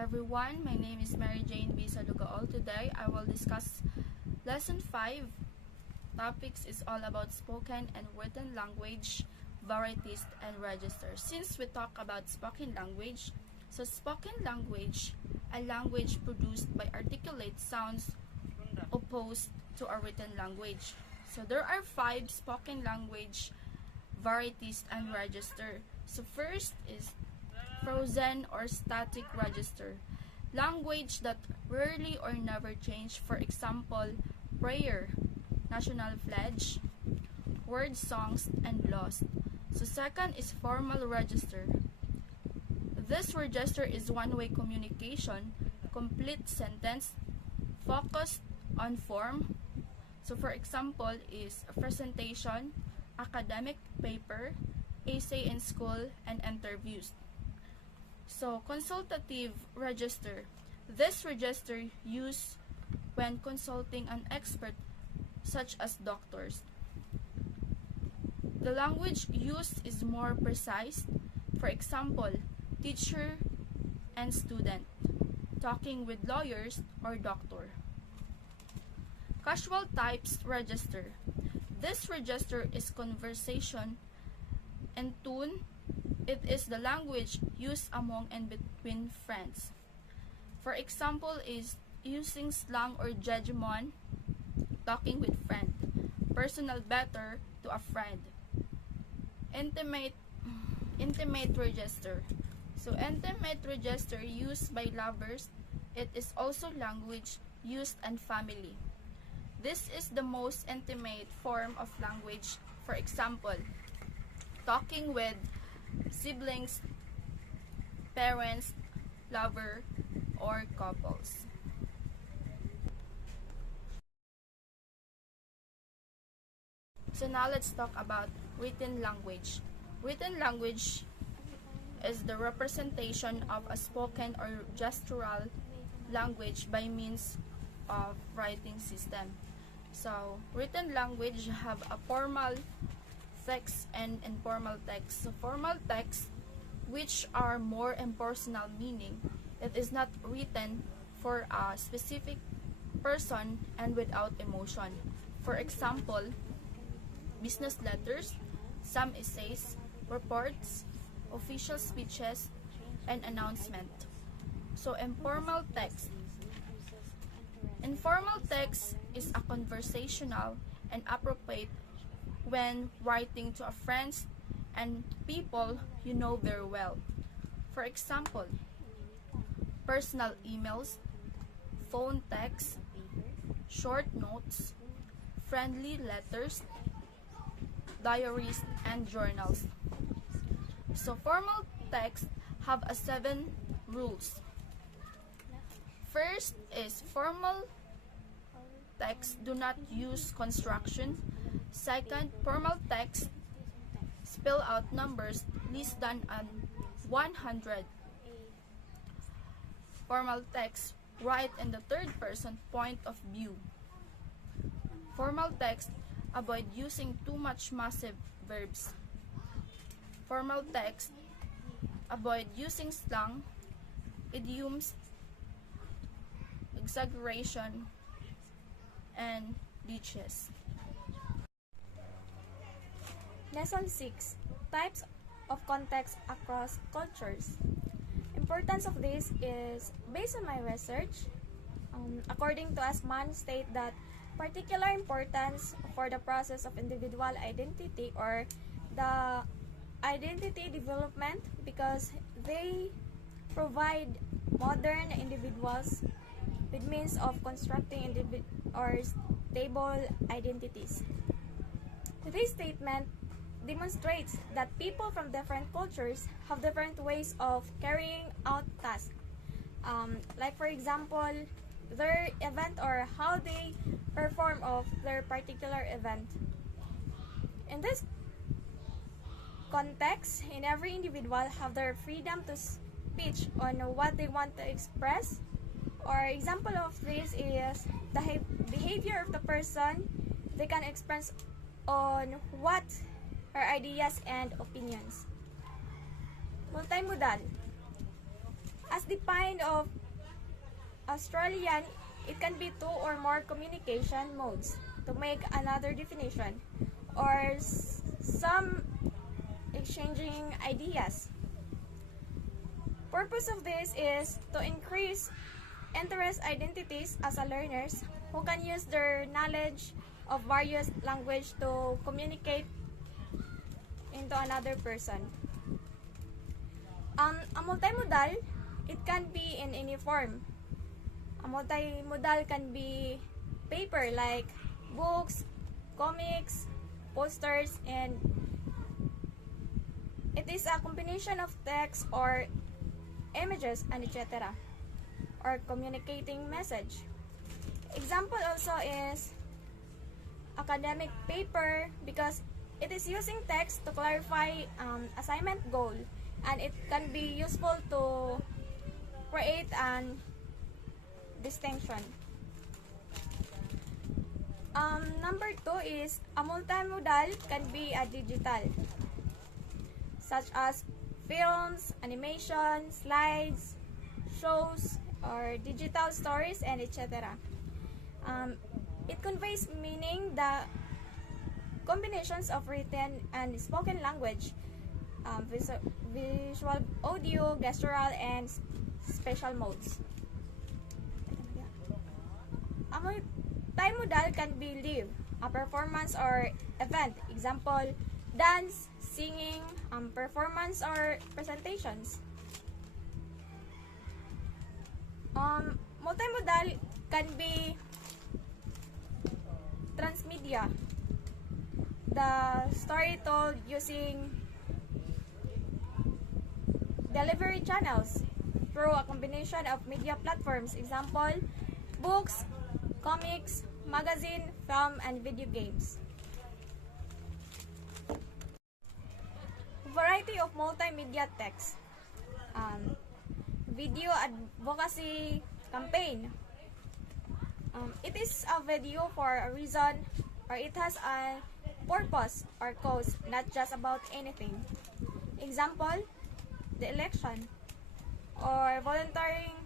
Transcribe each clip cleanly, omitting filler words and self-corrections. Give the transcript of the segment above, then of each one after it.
everyone. My name is Mary Jane B. Salugaol. Today, I will discuss Lesson 5. Topics is all about spoken and written language, varieties, and registers. Since we talk about spoken language, so spoken language, a language produced by articulate sounds opposed to a written language. So there are 5 spoken language varieties and register. So first is frozen or static register, language that rarely or never change. For example, prayer, national pledge, word songs, and lost. So second is formal register. This register is one-way communication, complete sentence, focused on form. So for example is a presentation, academic paper, essay in school, and interviews. So consultative register. This register used when consulting an expert such as doctors. The language used is more precise. For example, teacher and student, talking with lawyers or doctor. Casual types register. This register is conversation and tune. It is the language used among and between friends. For example is using slang or judgment, talking with friend. Personal better to a friend. Intimate register. So intimate register used by lovers. It is also language used and family. This is the most intimate form of language. For example, talking with siblings, parents, lover, or couples. So now let's talk about written language. Written language is the representation of a spoken or gestural language by means of writing system. So written language have a formal text and informal text. So formal text, which are more impersonal meaning, it is not written for a specific person and without emotion. For example, business letters, some essays, reports, official speeches, and announcement. So informal text. Informal text is a conversational and appropriate when writing to a friends and people you know very well. For example, personal emails, phone texts, short notes, friendly letters, diaries, and journals. So formal texts have 7 rules. First is formal texts do not use construction. Second, formal texts spell out numbers less than 100. Formal texts write in the third person point of view. Formal text avoid using too much massive verbs. Formal text avoid using slang, idioms, exaggeration, and glitches. Lesson 6. Types of context across cultures. Importance of this is based on my research. According to Asman, state that particular importance for the process of individual identity or the identity development because they provide modern individuals with means of constructing stable identities. This statement demonstrates that people from different cultures have different ways of carrying out tasks. Like for example, their event or how they perform of their particular event. In this context, in every individual have their freedom to speech on what they want to express. Or example of this is the behavior of the person they can express on what her ideas and opinions. Multimodal. As defined of Australian, it can be two or more communication modes. To make another definition, or some exchanging ideas. Purpose of this is to increase interest identities as a learners who can use their knowledge of various language to communicate into another person. A multimodal, it can be in any form. A multimodal can be paper like books, comics, posters, and it is a combination of text or images and etc. or communicating message. Example also is academic paper because it is using text to clarify assignment goal, and it can be useful to create an distinction. Number 2 is a multimodal can be a digital, such as films, animation, slides, shows, or digital stories, and etc. It conveys meaning the combinations of written and spoken language, visual, audio, gestural, and special modes. A multimodal can be live, a performance or event. Example, dance, singing, performance or presentations. Multimodal can be transmedia, the story told using delivery channels through a combination of media platforms. Example, books, comics, magazine, film, and video games. Variety of multimedia text. Video advocacy campaign. It is a video for a reason, or it has a purpose or cause, not just about anything. Example, the election, or volunteering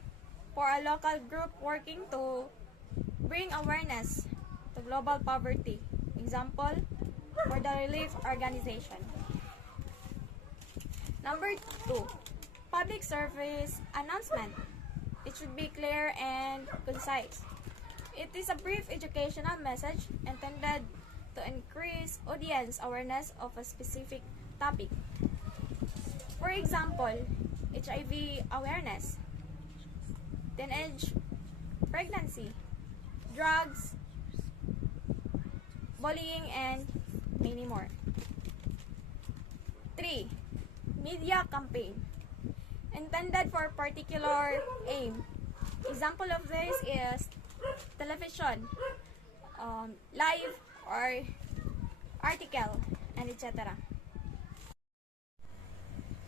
for a local group working to bring awareness to global poverty. Example, for the relief organization. Number 2, public service announcement. It should be clear and concise. It is a brief educational message intended to increase audience awareness of a specific topic. For example, HIV awareness, teenage pregnancy, drugs, bullying, and many more. 3. Media campaign, intended for particular aim. Example of this is television, live or article, and etc.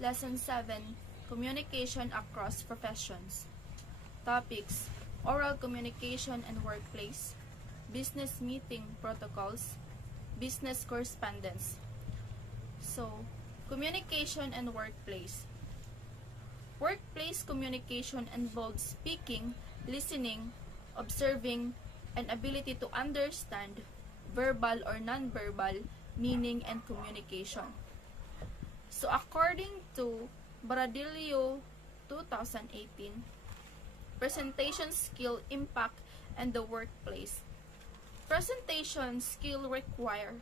Lesson 7. Communication across professions. Topics: oral communication and workplace, business meeting protocols, business correspondence. So, communication and workplace. Workplace communication involves speaking, listening, observing, and ability to understand verbal or non-verbal meaning and communication. So according to Baradillo 2018, presentation skill impact and the workplace. Presentation skill require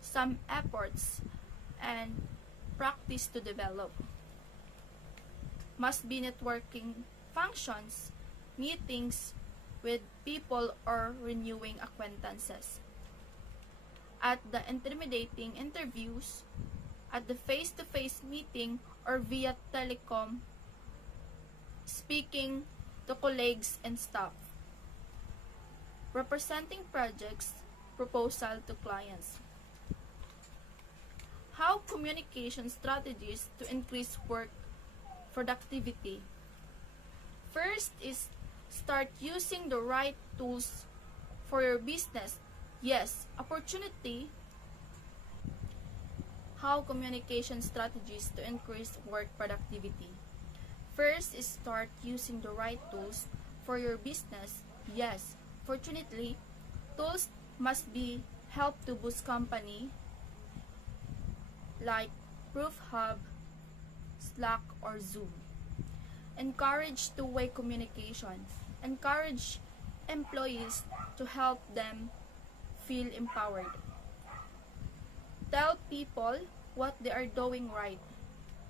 some efforts and practice to develop. Must be networking functions, meetings with people, or renewing acquaintances. At the intimidating interviews, at the face-to-face meeting, or via telecom, speaking to colleagues and staff. Representing projects, proposal to clients. How communication strategies to increase work productivity. First is start using the right tools for your business. Yes, opportunity. How communication strategies to increase work productivity. First is start using the right tools for your business. Yes, fortunately, tools must be help to boost company like ProofHub, Slack, or Zoom. Encourage two-way communication. Encourage employees to help them feel empowered. Tell people what they are doing right.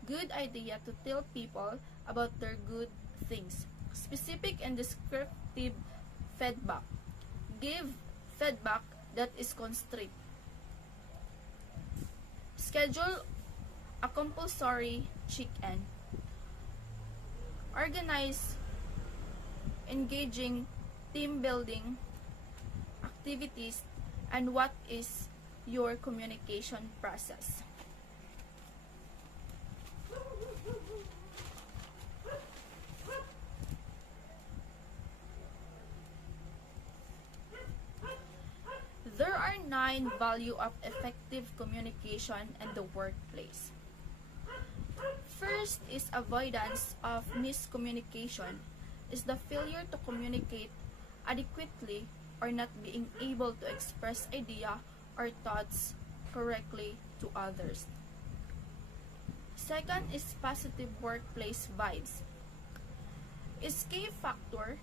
Good idea to tell people about their good things. Specific and descriptive feedback. Give feedback that is constructive. Schedule a compulsory check-in. Organize engaging team building activities, and what is your communication process. There are 9 values of effective communication in the workplace. First is avoidance of miscommunication, is the failure to communicate adequately or not being able to express idea or thoughts correctly to others. Second is positive workplace vibes, is key factor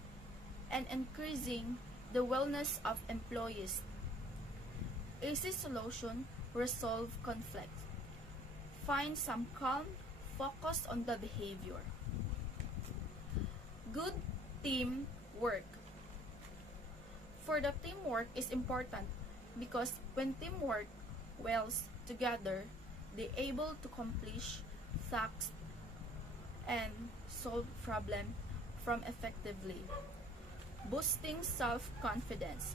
in increasing the wellness of employees. Easy solution, resolve conflict. Find some calm, focus on the behavior. Good team work. For the teamwork is important because when teamwork wells together, they able to accomplish tasks and solve problem from effectively. Boosting self-confidence.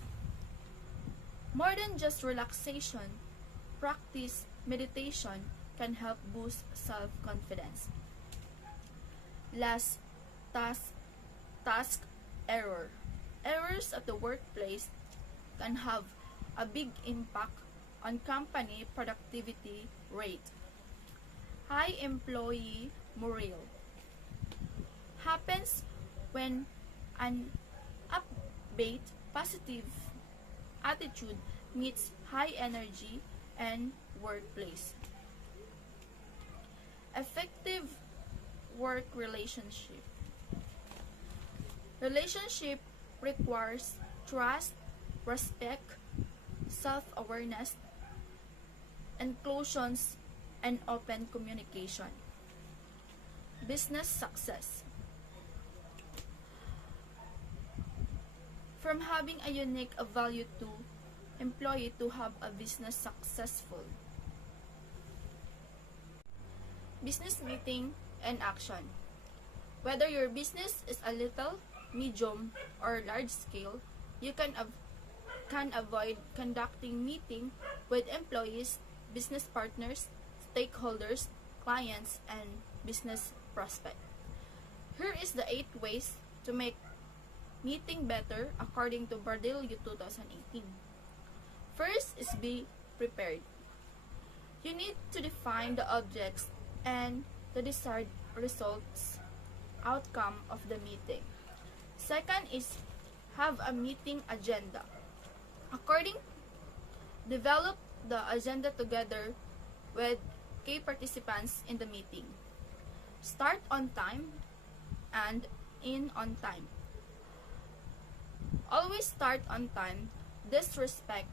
More than just relaxation, practice meditation can help boost self-confidence. Last, task error. Errors at the workplace can have a big impact on company productivity rate. High employee morale happens when an upbeat, positive attitude meets high energy and workplace. Effective work relationship. Relationship requires trust, respect, self-awareness, inclusions, and open communication. Business success. From having a unique value to employee to have a business successful. Business meeting and action. Whether your business is a little, medium, or large scale, you can avoid conducting meeting with employees, business partners, stakeholders, clients, and business prospects. Here is the 8 ways to make meeting better according to Bardillo 2018. First is be prepared. You need to define the objects and the desired results outcome of the meeting. Second is have a meeting agenda. Develop the agenda together with key participants in the meeting. Start on time and end on time. Always start on time. Disrespect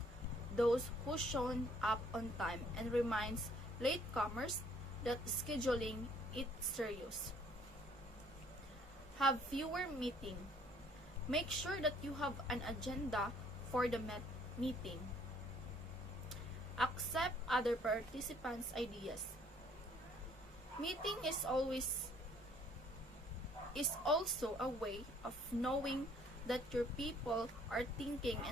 those who shown up on time and reminds latecomers that scheduling is serious. Have fewer meeting. Make sure that you have an agenda for the meeting. Accept other participants' ideas. Meeting is also a way of knowing that your people are thinking and